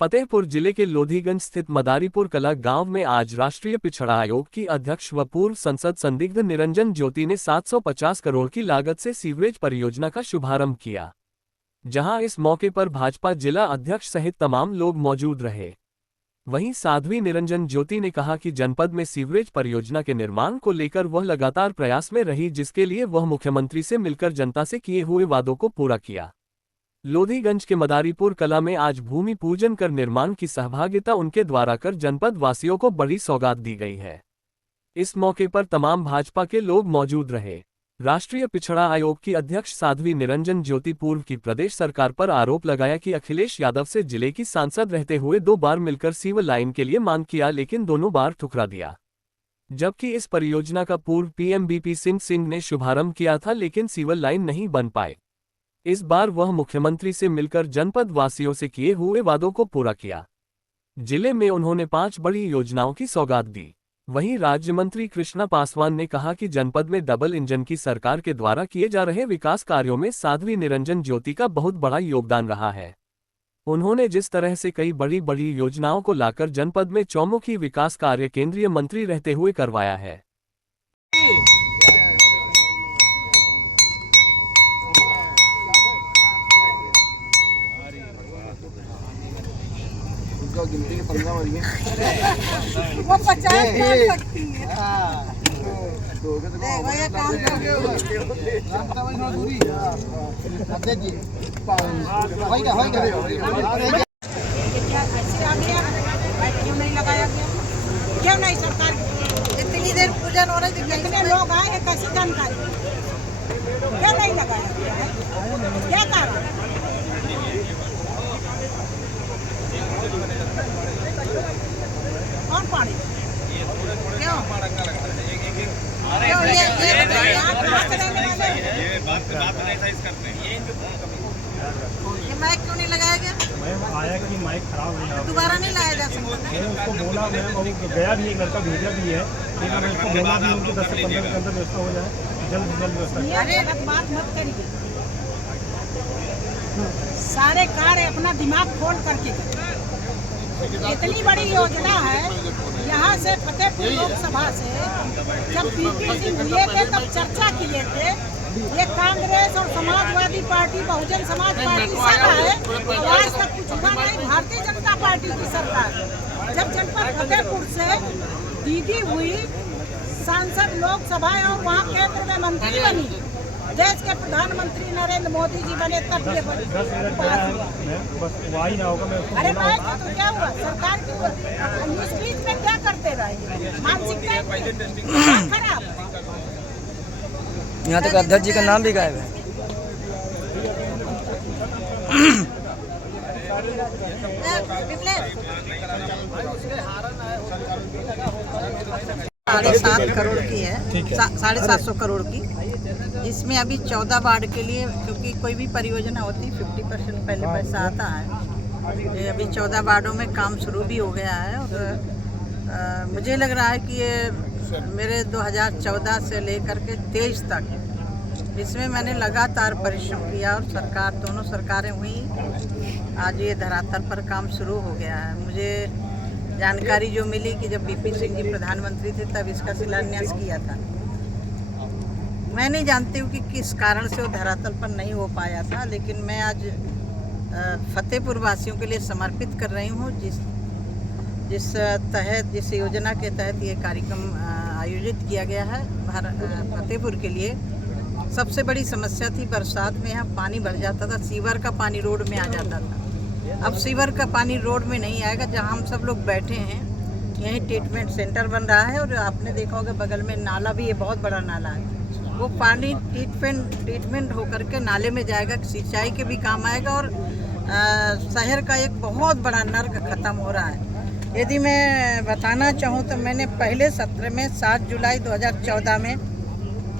फतेहपुर जिले के लोधीगंज स्थित मदारीपुर कला गांव में आज राष्ट्रीय पिछड़ा आयोग की अध्यक्ष व पूर्व संसद संदिग्ध निरंजन ज्योति ने 750 करोड़ की लागत से सीवरेज परियोजना का शुभारंभ किया, जहां इस मौके पर भाजपा जिला अध्यक्ष सहित तमाम लोग मौजूद रहे। वहीं साध्वी निरंजन ज्योति ने कहा कि जनपद में सीवरेज परियोजना के निर्माण को लेकर वह लगातार प्रयास में रही, जिसके लिए वह मुख्यमंत्री से मिलकर जनता से किए हुए वादों को पूरा किया। लोधीगंज के मदारीपुर कला में आज भूमि पूजन कर निर्माण की सहभागिता उनके द्वारा कर जनपद वासियों को बड़ी सौगात दी गई है। इस मौके पर तमाम भाजपा के लोग मौजूद रहे। राष्ट्रीय पिछड़ा आयोग की अध्यक्ष साध्वी निरंजन ज्योति पूर्व की प्रदेश सरकार पर आरोप लगाया कि अखिलेश यादव से जिले की सांसद रहते हुए 2 बार मिलकर सीवर लाइन के लिए मांग किया, लेकिन दोनों बार ठुकरा दिया। जबकि इस परियोजना का पूर्व पीएम बीपी सिंह ने शुभारंभ किया था, लेकिन सीवर लाइन नहीं बन पाए। इस बार वह मुख्यमंत्री से मिलकर जनपद वासियों से किए हुए वादों को पूरा किया। जिले में उन्होंने 5 बड़ी योजनाओं की सौगात दी। वहीं राज्य मंत्री कृष्णा पासवान ने कहा कि जनपद में डबल इंजन की सरकार के द्वारा किए जा रहे विकास कार्यों में साध्वी निरंजन ज्योति का बहुत बड़ा योगदान रहा है। उन्होंने जिस तरह से कई बड़ी बड़ी योजनाओं को लाकर जनपद में चौमुखी विकास कार्य केंद्रीय मंत्री रहते हुए करवाया है। गिनती के 15 मारी है वो 50 कर सकती है। तो देखो ये काम जी होएगा क्या ऐसे आ गया, क्यों नहीं लगाया गया? क्यों नहीं सरकार इतनी देर पूजन हो रही थी, कितने लोग आए हैं, कैसी जानकारी? क्यों नहीं लगाया गया है? क्या कारण? कौन पानी? क्यों? ये माइक क्यों नहीं लगाया गया? मैम आया कि माइक खराब हो गया, दोबारा नहीं लाया जा सकता? मैंने उसको बोला, मैम वो गया भी, एक लड़का भेजा भी है, लेकिन मैं उसको बोला भी उनके 10 से 15 के अंदर व्यवस्था हो जाए, जल्द से जल्द व्यवस्था। अरे बात मत करिए, सारे कार्य अपना दिमाग खोल करके करें। इतनी बड़ी योजना है, यहाँ से फतेहपुर लोकसभा से जब बीपी सिंह हुए थे तब चर्चा किए थे। ये कांग्रेस और समाजवादी पार्टी, बहुजन समाज पार्टी सब है, आज तक कुछ हुआ नहीं। भारतीय जनता पार्टी की सरकार जब जनपद फतेहपुर से दीदी हुई सांसद लोकसभा और वहाँ केंद्र में मंत्री बनी, देश के प्रधानमंत्री नरेंद्र मोदी जी बने, तब ये वही ना होगा। मैं अरे भाई तो क्या हुआ? सरकार की इस बीच में क्या करते रहे? मानसिकता खराब। यहाँ तक अध्यक्ष जी का नाम भी गायब है। ₹7.5 करोड़ की है, 750 करोड़ की, जिसमें अभी 14 वार्ड के लिए, क्योंकि कोई भी परियोजना होती है 50% पहले पैसा आता है। ये अभी 14 वार्डों में काम शुरू भी हो गया है और मुझे लग रहा है कि ये मेरे 2014 से लेकर के 23 तक इसमें मैंने लगातार परिश्रम किया और सरकार, दोनों सरकारें हुई, आज ये धरातल पर काम शुरू हो गया है। मुझे जानकारी जो मिली कि जब बीपी सिंह जी प्रधानमंत्री थे तब इसका शिलान्यास किया था। मैं नहीं जानती हूँ कि किस कारण से वो धरातल पर नहीं हो पाया था, लेकिन मैं आज फतेहपुर वासियों के लिए समर्पित कर रही हूँ, जिस योजना के तहत ये कार्यक्रम आयोजित किया गया है फतेहपुर के लिए। सबसे बड़ी समस्या थी बरसात में, यहाँ पानी भर जाता था, सीवर का पानी रोड में आ जाता था। अब सीवर का पानी रोड में नहीं आएगा। जहाँ हम सब लोग बैठे हैं यहीं ट्रीटमेंट सेंटर बन रहा है और आपने देखा होगा बगल में नाला भी है, बहुत बड़ा नाला है। वो पानी ट्रीटमेंट होकर के नाले में जाएगा, सिंचाई के भी काम आएगा और शहर का एक बहुत बड़ा नर्क खत्म हो रहा है। यदि मैं बताना चाहूँ तो मैंने पहले सत्र में 7 जुलाई 2014 में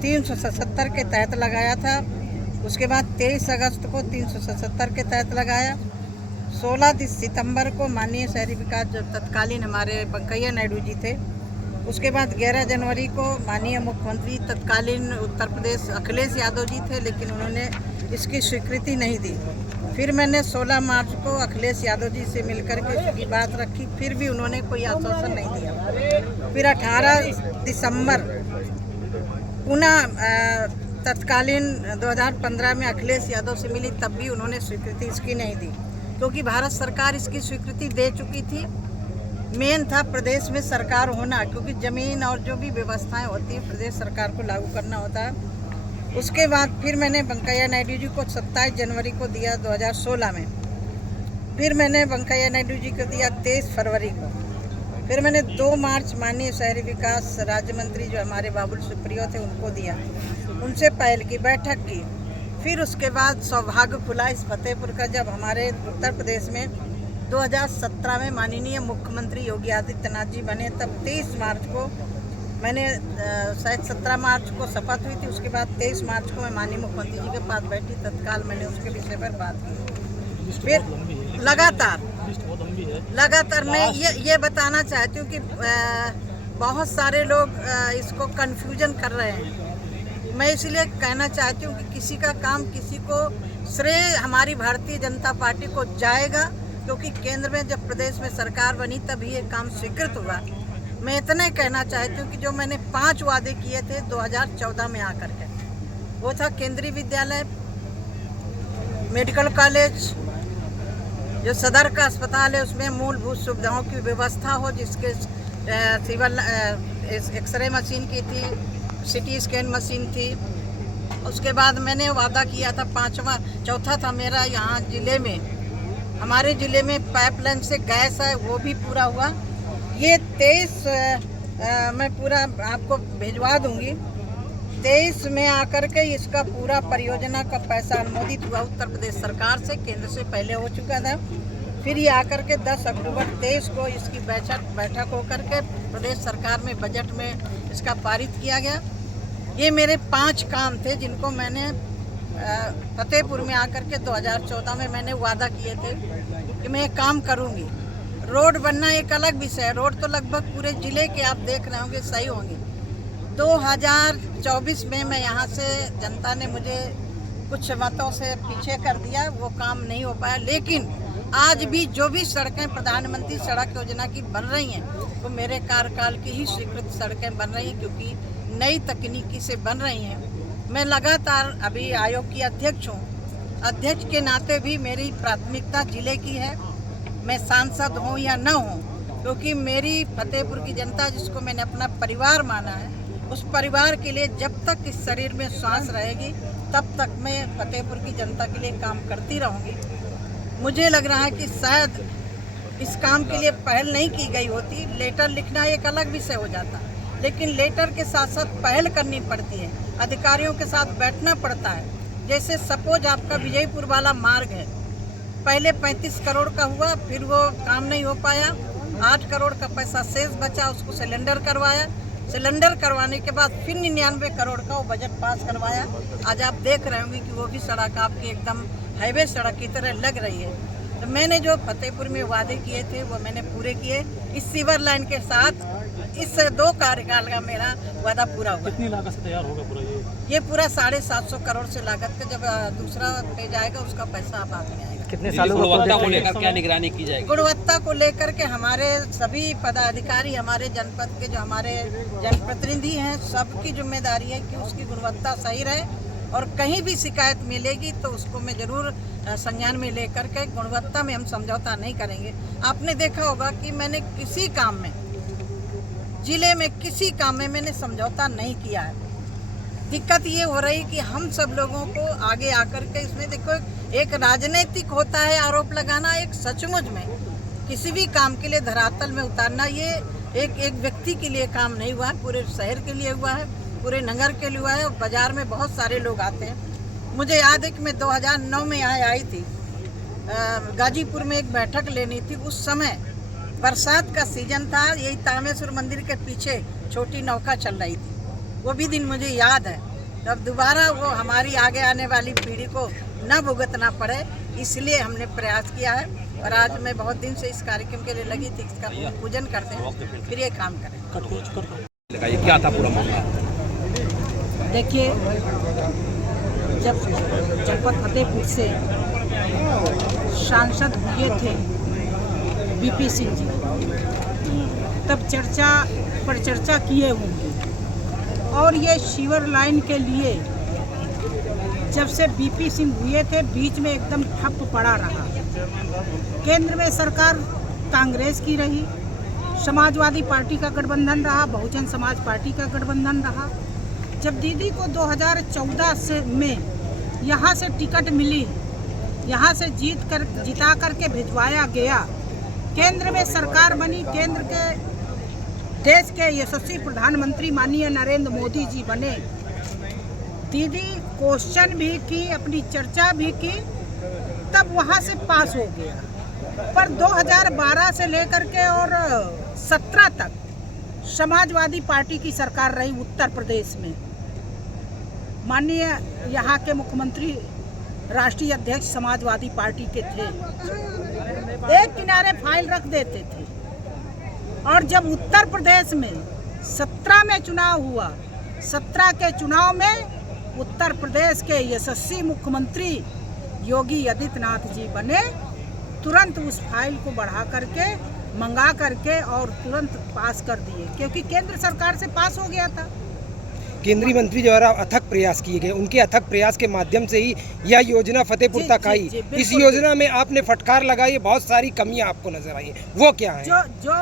377 के तहत लगाया था, उसके बाद 23 अगस्त को 377 के तहत लगाया, 16 सितंबर को माननीय शहरी विकास जब तत्कालीन हमारे वेंकैया नायडू जी थे, उसके बाद 11 जनवरी को माननीय मुख्यमंत्री तत्कालीन उत्तर प्रदेश अखिलेश यादव जी थे, लेकिन उन्होंने इसकी स्वीकृति नहीं दी। फिर मैंने 16 मार्च को अखिलेश यादव जी से मिलकर के उसकी बात रखी, फिर भी उन्होंने कोई आश्वासन नहीं दिया। फिर 18 दिसंबर पुनः तत्कालीन 2015 में अखिलेश यादव से मिली, तब भी उन्होंने स्वीकृति इसकी नहीं दी, क्योंकि भारत सरकार इसकी स्वीकृति दे चुकी थी। मेन था प्रदेश में सरकार होना, क्योंकि ज़मीन और जो भी व्यवस्थाएं होती हैं प्रदेश सरकार को लागू करना होता है। उसके बाद फिर मैंने वेंकैया नायडू जी को 27 जनवरी को दिया 2016 में। फिर मैंने वेंकैया नायडू जी को दिया 23 फरवरी को। फिर मैंने 2 मार्च माननीय शहरी विकास राज्य मंत्री जो हमारे बाबुल सुप्रियो थे उनको दिया, उनसे पहल की बैठक की। फिर उसके बाद सौभाग्य खुला इस फतेहपुर का, जब हमारे उत्तर प्रदेश में 2017 में माननीय मुख्यमंत्री योगी आदित्यनाथ जी बने, तब 23 मार्च को मैंने शायद 17 मार्च को शपथ हुई थी, उसके बाद 23 मार्च को मैं माननीय मुख्यमंत्री जी के पास बैठी, तत्काल मैंने उसके विषय पर बात की। फिर लगातार मैं ये बताना चाहती हूँ कि बहुत सारे लोग इसको कन्फ्यूजन कर रहे हैं। मैं इसलिए कहना चाहती हूँ कि किसी का काम किसी को श्रेय हमारी भारतीय जनता पार्टी को जाएगा, क्योंकि केंद्र में जब प्रदेश में सरकार बनी तभी ये काम स्वीकृत हुआ। मैं इतना कहना चाहती हूँ कि जो मैंने 5 वादे किए थे 2014 में आकर के, वो था केंद्रीय विद्यालय, मेडिकल कॉलेज, जो सदर का अस्पताल है उसमें मूलभूत सुविधाओं की व्यवस्था हो, जिसके सिविल एक्सरे मशीन की थी, सिटी स्कैन मशीन थी। उसके बाद मैंने वादा किया था चौथा था मेरा यहाँ ज़िले में, हमारे ज़िले में पाइपलाइन से गैस है, वो भी पूरा हुआ। ये 23 मैं पूरा आपको भिजवा दूंगी। 23 में आकर के इसका पूरा परियोजना का पैसा अनुमोदित हुआ उत्तर प्रदेश सरकार से, केंद्र से पहले हो चुका था। फिर ये आकर के 10 अक्टूबर 23 को इसकी बैठक होकर के प्रदेश सरकार में बजट में इसका पारित किया गया। ये मेरे 5 काम थे जिनको मैंने फतेहपुर में आकर के 2014 में मैंने वादा किए थे कि मैं काम करूँगी। रोड बनना एक अलग विषय है, रोड तो लगभग पूरे ज़िले के आप देख रहे होंगे सही होंगे। 2024 में मैं यहाँ से जनता ने मुझे कुछ मतों से पीछे कर दिया, वो काम नहीं हो पाया। लेकिन आज भी जो भी सड़कें प्रधानमंत्री सड़क योजना की बन रही हैं वो मेरे कार्यकाल की ही स्वीकृत सड़कें बन रही हैं, क्योंकि नई तकनीकी से बन रही हैं। मैं लगातार अभी आयोग की अध्यक्ष हूँ, अध्यक्ष के नाते भी मेरी प्राथमिकता जिले की है। मैं सांसद हूँ या न हूँ, क्योंकि मेरी फतेहपुर की जनता जिसको मैंने अपना परिवार माना है, उस परिवार के लिए जब तक इस शरीर में सांस रहेगी तब तक मैं फतेहपुर की जनता के लिए काम करती रहूँगी। मुझे लग रहा है कि शायद इस काम के लिए पहल नहीं की गई होती। लेटर लिखना एक अलग विषय हो जाता, लेकिन लेटर के साथ साथ पहल करनी पड़ती है, अधिकारियों के साथ बैठना पड़ता है। जैसे सपोज आपका विजयपुर वाला मार्ग है, पहले 35 करोड़ का हुआ, फिर वो काम नहीं हो पाया, 8 करोड़ का पैसा शेष बचा, उसको सिलेंडर करवाया। सिलेंडर करवाने के बाद फिर 99 करोड़ का वो बजट पास करवाया। आज आप देख रहे होंगे कि वो भी सड़क आपकी एकदम हाईवे सड़क की तरह लग रही है। तो मैंने जो फतेहपुर में वादे किए थे वो मैंने पूरे किए। इस सीवर लाइन के साथ इस 2 कार्यकाल का मेरा वादा पूरा हुआ। कितनी लागत से तैयार होगा पूरा ये पूरा 750 करोड़ से लागत का, जब दूसरा पेज आएगा उसका पैसा बाद में आएगा। कितने सालों का गुणवत्ता को लेकर क्या निगरानी की जाएगी? गुणवत्ता को लेकर के हमारे सभी पदाधिकारी, हमारे जनपद के जो हमारे जनप्रतिनिधि हैं, सबकी जिम्मेदारी है कि उसकी गुणवत्ता सही रहे, और कहीं भी शिकायत मिलेगी तो उसको मैं जरूर संज्ञान में लेकर के, गुणवत्ता में हम समझौता नहीं करेंगे। आपने देखा होगा कि मैंने किसी काम में, जिले में किसी काम में मैंने समझौता नहीं किया है। दिक्कत ये हो रही कि हम सब लोगों को आगे आकर के, इसमें देखो एक राजनीतिक होता है आरोप लगाना, एक सचमुच में किसी भी काम के लिए धरातल में उतारना। ये एक व्यक्ति के लिए काम नहीं हुआ है, पूरे शहर के लिए हुआ है, पूरे नगर के लिए हुआ है, और बाजार में बहुत सारे लोग आते हैं। मुझे याद है कि मैं 2009 में यहाँ आई थी, गाजीपुर में एक बैठक लेनी थी। उस समय बरसात का सीजन था, यही तामेश्वर मंदिर के पीछे छोटी नौका चल रही थी, वो भी दिन मुझे याद है। तब दोबारा वो हमारी आगे आने वाली पीढ़ी को न भुगतना पड़े, इसलिए हमने प्रयास किया है। और आज मैं बहुत दिन से इस कार्यक्रम के लिए लगी थी, इसका पूजन करते हैं, फिर ये काम करें। क्या था पूरा मामला? देखिए, जब जनपद फतेहपुर से सांसद हुए थे बीपी सिंह जी, तब चर्चा पर चर्चा किए होंगे। और ये सीवर लाइन के लिए जब से बीपी सिंह हुए थे बीच में एकदम ठप पड़ा रहा। केंद्र में सरकार कांग्रेस की रही, समाजवादी पार्टी का गठबंधन रहा, बहुजन समाज पार्टी का गठबंधन रहा। जब दीदी को 2014 में यहाँ से टिकट मिली, यहाँ से जिता करके भिजवाया गया, केंद्र में सरकार बनी, केंद्र के देश के यशस्वी प्रधानमंत्री माननीय नरेंद्र मोदी जी बने, दीदी क्वेश्चन भी की, अपनी चर्चा भी की, तब वहाँ से पास हो गया। पर 2012 से लेकर के और 17 तक समाजवादी पार्टी की सरकार रही उत्तर प्रदेश में। माननीय यहाँ के मुख्यमंत्री राष्ट्रीय अध्यक्ष समाजवादी पार्टी के थे, एक किनारे फाइल रख देते थे। और जब उत्तर प्रदेश में 17 में चुनाव हुआ, 17 के चुनाव में उत्तर प्रदेश के यशस्वी मुख्यमंत्री योगी आदित्यनाथ जी बने, तुरंत उस फाइल को बढ़ा करके मंगा करके और तुरंत पास कर दिए, क्योंकि केंद्र सरकार से पास हो गया था। केंद्रीय मंत्री द्वारा अथक प्रयास किए गए, उनके अथक प्रयास के माध्यम से ही यह योजना फतेहपुर तक आई। इस योजना में आपने फटकार लगाई, बहुत सारी कमियां आपको नजर आई, वो क्या है? जो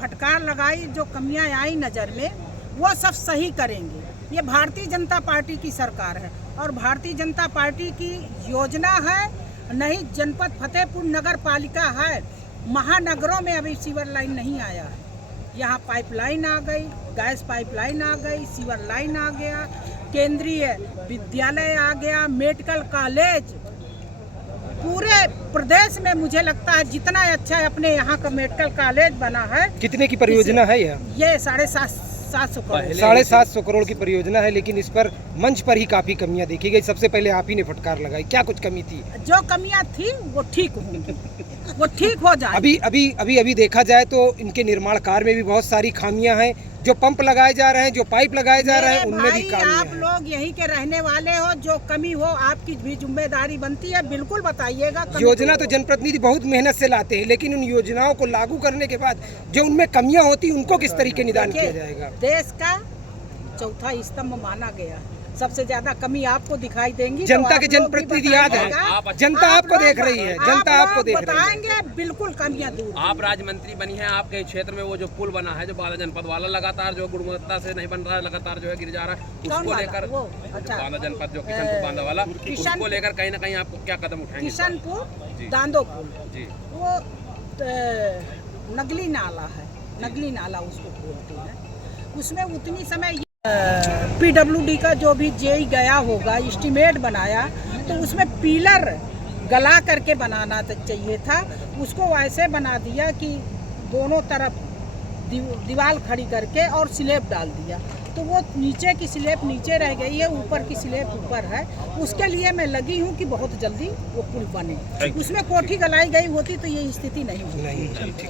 फटकार लगाई, जो कमियां आई नज़र में, वो सब सही करेंगे। ये भारतीय जनता पार्टी की सरकार है और भारतीय जनता पार्टी की योजना है, नहीं जनपद फतेहपुर नगर पालिका है, महानगरों में अभी सीवर लाइन नहीं आया है। यहाँ पाइपलाइन आ गई, गैस पाइपलाइन आ गई, सीवर लाइन आ गया, केंद्रीय विद्यालय आ गया, मेडिकल कॉलेज। पूरे प्रदेश में मुझे लगता है जितना अच्छा अपने यहाँ का मेडिकल कॉलेज बना है। कितने की परियोजना है यह? ये 750 करोड़, 750 करोड़ की परियोजना है, लेकिन इस पर मंच पर ही काफी कमियां देखी गई। सबसे पहले आप ही ने फटकार लगाई, क्या कुछ कमी थी? जो कमियां थी वो ठीक होंगी, वो ठीक हो जाए। अभी देखा जाए तो इनके निर्माण कार्य में भी बहुत सारी खामियां हैं। जो पंप लगाए जा रहे हैं, जो पाइप लगाए जा रहे हैं, उनमें भी खामियां हैं। आप लोग यहीं के रहने वाले हो, जो कमी हो आपकी भी जिम्मेदारी बनती है, बिल्कुल बताइएगा। योजना तो जनप्रतिनिधि बहुत मेहनत से लाते हैं, लेकिन उन योजनाओं को लागू करने के बाद जो उनमें कमियां होती हैं, उनको किस तरीके निदान किया जाएगा? देश का चौथा स्तंभ माना गया, सबसे ज्यादा कमी आपको दिखाई देंगी। जनता के जनप्रतिनिधि याद है, जनता आपको देख रही है, जनता आपको देख रही है। बताएंगे बिल्कुल कमियां दूर। आप राज्य मंत्री बनी हैं, आपके क्षेत्र में वो जो पुल बना है, जो 12 जनपद वाला, लगातार जो गुणवत्ता से नहीं बन रहा है, लगातार जो है गिर जा रहा है, उसको लेकर 12 जनपद जो किशनपुर बांदा वाला, उसको लेकर कहीं ना कहीं आपको क्या कदम उठाएंगे? किशनपुर दांदो पुल जी, वो नकली नाला है, नकली नाला उसको बोलते हैं। उसमें उतनी समय PWD का जो भी जेई गया होगा, एस्टीमेट बनाया, तो उसमें पिलर गला करके बनाना चाहिए था। उसको ऐसे बना दिया कि दोनों तरफ दीवार खड़ी करके और स्लैब डाल दिया, तो वो नीचे की स्लैब नीचे रह गई है, ऊपर की स्लैब ऊपर है। उसके लिए मैं लगी हूँ कि बहुत जल्दी वो पुल बने। उसमें कोठी गलाई गई होती तो ये स्थिति नहीं होती।